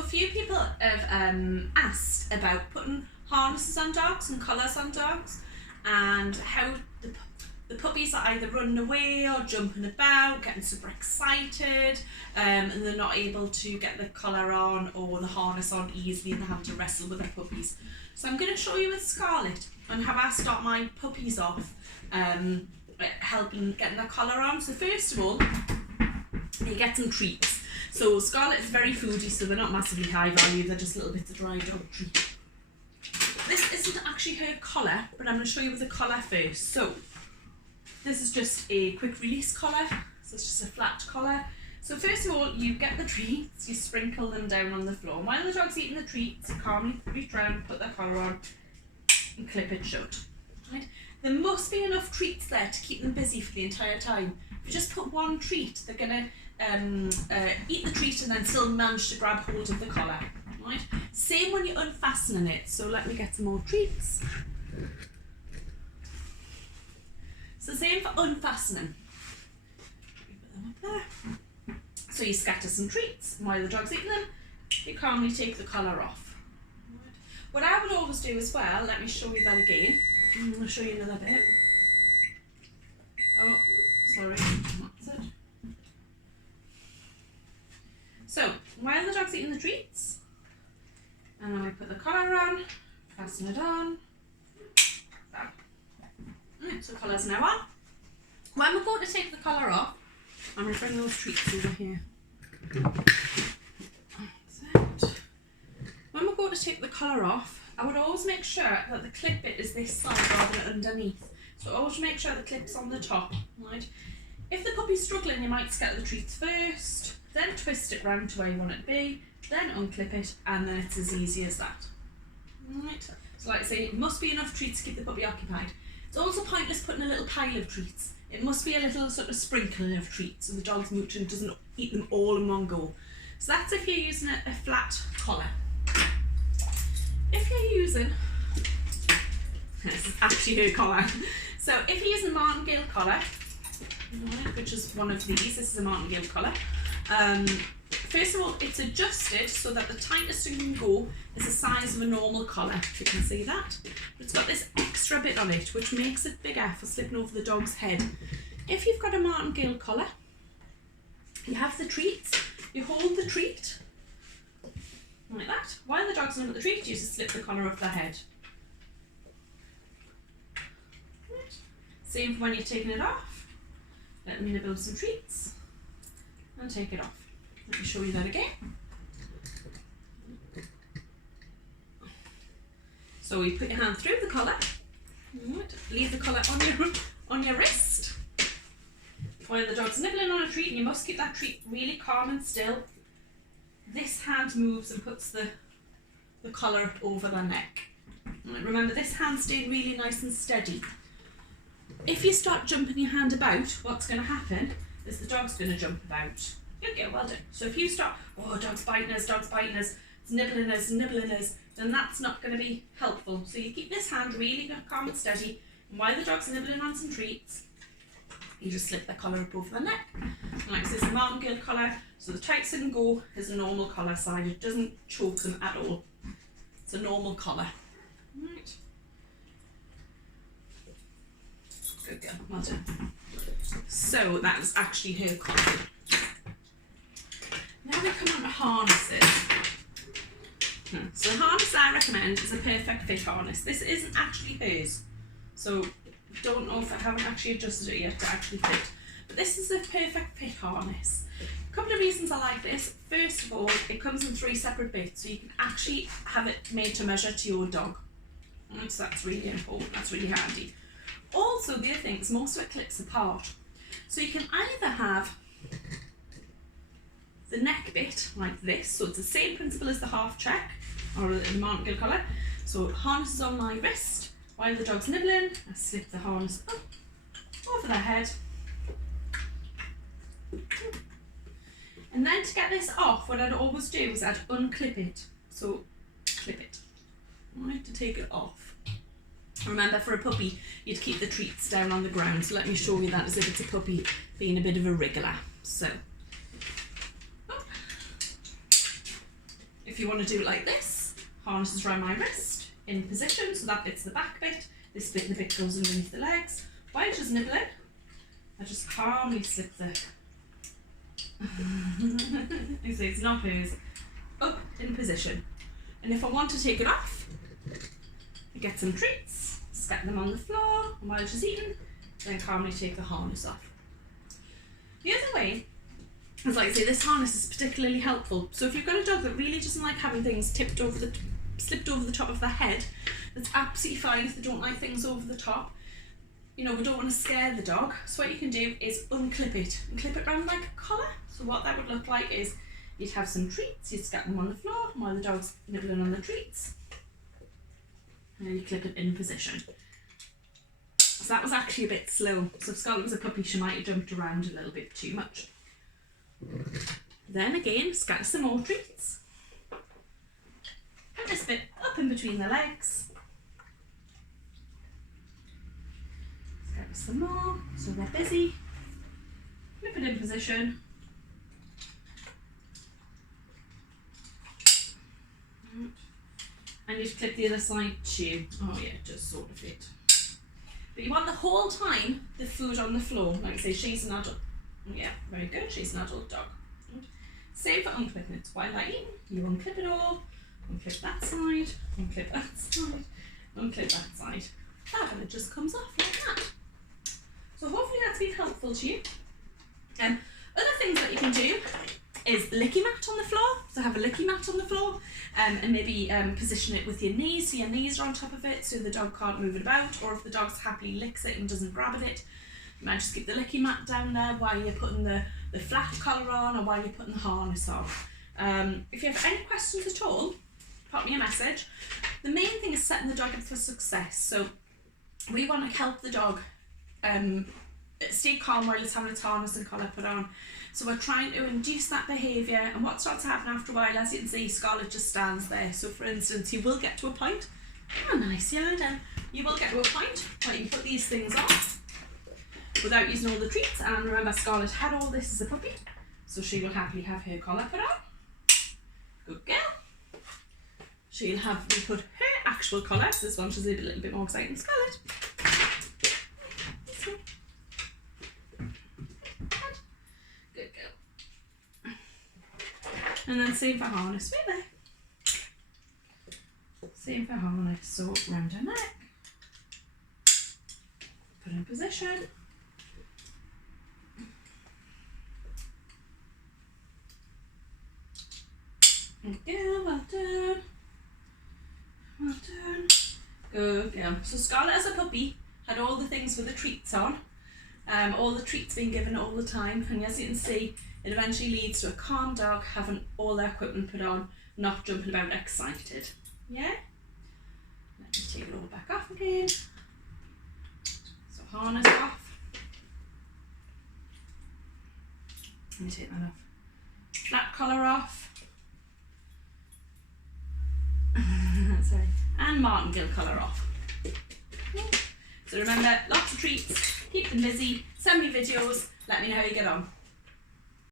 a few people have asked about putting harnesses on dogs and collars on dogs, and how the puppies are either running away or jumping about, getting super excited, and they're not able to get the collar on or the harness on easily, and they have to wrestle with their puppies. So I'm going to show you with Scarlett on how I start my puppies off, helping getting their collar on. So first of all, you get some treats. So Scarlett is very foodie, so they're not massively high value, they're just little bits of dry dog treat. This isn't actually her collar, but I'm going to show you with the collar first. So this is just a quick release collar, so it's just a flat collar. So first of all, you get the treats, you sprinkle them down on the floor. And while the dog's eating the treats, you calmly reach around, put their collar on and clip it shut. Right? There must be enough treats there to keep them busy for the entire time. If you just put one treat, they're going to eat the treat and then still manage to grab hold of the collar. Right? Same when you're unfastening it. So let me get some more treats. So same for unfastening. Put them up there. So you scatter some treats, and while the dog's eating them, you calmly take the collar off. Right. What I would always do as well, let me show you that again. I'm going to show you another bit. Oh, sorry, that's it. So, while the dog's eating the treats, and I put the collar on, fasten it on. So the collar's now on. When we're going to take the collar off, I'm going to bring those treats over here. That's it. When we're going to take the collar off, I would always make sure that the clip bit is this side rather than underneath. So always make sure the clip's on the top, right? If the puppy's struggling, you might scatter the treats first, then twist it round to where you want it to be, then unclip it, and then it's as easy as that. Right? So like I say, it must be enough treats to keep the puppy occupied. It's also pointless putting a little pile of treats. It must be a little sort of sprinkling of treats so the dog's mooching doesn't eat them all in one go. So that's if you're using a flat collar. If you're using, this is actually her collar. So if you're using a martingale collar, which is one of these, this is a martingale collar. First of all, it's adjusted so that the tightest you can go is the size of a normal collar, if you can see that. But it's got this extra bit on it, which makes it bigger for slipping over the dog's head. If you've got a martingale collar, you have the treats, you hold the treat, like that. While the dog's under the treat, you just slip the collar off their head. Right. Same for when you're taking it off. Let them nibble some treats and take it off. Let me show you that again. So you put your hand through the collar, right, leave the collar on your wrist while the dog's nibbling on a treat, and you must keep that treat really calm and still. This hand moves and puts the collar over their neck. Right, remember, this hand stayed really nice and steady. If you start jumping your hand about, what's going to happen is the dog's going to jump about. You'll get well done. So if you start, oh, dog's biting us, it's nibbling us, then that's not going to be helpful. So you keep this hand really calm and steady, and while the dog's nibbling on some treats, you just slip the collar up over the neck. And like this is a martingale collar, so the tightest it can go is a normal collar side. It doesn't choke them at all. It's a normal collar. Right. Good girl, well done. So that was actually her collar. Now we come on to harnesses. So the harness I recommend is a Perfect Fit harness. This isn't actually hers, so don't know if I haven't actually adjusted it yet to actually fit. But this is a Perfect Fit harness. A couple of reasons I like this. First of all, it comes in 3 separate bits, so you can actually have it made to measure to your dog. So that's really important, that's really handy. Also, the other thing is most of it clips apart. So you can either have the neck bit like this, so it's the same principle as the half check or the martingale collar. So harness is on my wrist while the dog's nibbling. I slip the harness up over their head, and then to get this off, what I'd always do is I'd unclip it. So clip it, right, to take it off. Remember, for a puppy, you'd keep the treats down on the ground. So let me show you that as if it's a puppy being a bit of a wriggler. So if you want to do it like this, harness is around my wrist, in position, so that bit's the back bit, this bit, the bit goes underneath the legs. While she's nibbling, I just calmly slip the, I say it's not hers, up in position. And if I want to take it off, I get some treats, scatter them on the floor, and while she's eating, then calmly take the harness off. The other way is, like I say, this harness is particularly helpful. So if you've got a dog that really doesn't like having things slipped over the top of their head, that's absolutely fine if they don't like things over the top. You know, we don't want to scare the dog. So what you can do is unclip it and clip it around like a collar. So what that would look like is you'd have some treats, you'd scatter them on the floor while the dog's nibbling on the treats. And then you clip it in position. So that was actually a bit slow. So if Scarlett was a puppy, she might have jumped around a little bit too much. Then again, scatter some more treats. Put this bit up in between the legs. Scatter some more, so they're busy. Flip it in position. And you clip the other side too. Oh yeah, just sort of fit. But you want the whole time the food on the floor. Like I say, she's an adult. Yeah, very good. She's an adult dog. Same for unclipping it. While I eat, you unclip it all, unclip that side, unclip that side, unclip that side. And it just comes off like that. So hopefully that's been helpful to you. Other things that you can do is licky mat on the floor. So have a licky mat on the floor and maybe position it with your knees, so your knees are on top of it so the dog can't move it about, or if the dog happily licks it and doesn't grab at it, you might just keep the licky mat down there while you're putting the flat collar on or while you're putting the harness on. If you have any questions at all, pop me a message. The main thing is setting the dog up for success. So we want to help the dog stay calm while it's having its harness and collar put on. So we're trying to induce that behaviour, and what starts to happen after a while, as you can see, Scarlett just stands there. So for instance, you will get to a point, oh nice, yeah, then you will get to a point where you put these things on without using all the treats. And remember, Scarlett had all this as a puppy, so she will happily have her collar put on. Good girl. She'll have me put her actual collar, so this one she's a little bit more exciting. Scarlett. This one. Good girl. And then same for harness, really. Same for harness, so round her neck. Put in position. Good girl, well done. Well done. Good girl. So Scarlett as a puppy had all the things with the treats on. All the treats being given all the time, and as you can see, it eventually leads to a calm dog having all their equipment put on, not jumping about excited. Yeah? Let me take it all back off again. So harness off. Let me take that off. Flat collar off. Sorry. And martingale collar off. So remember, lots of treats, keep them busy, send me videos, let me know how you get on.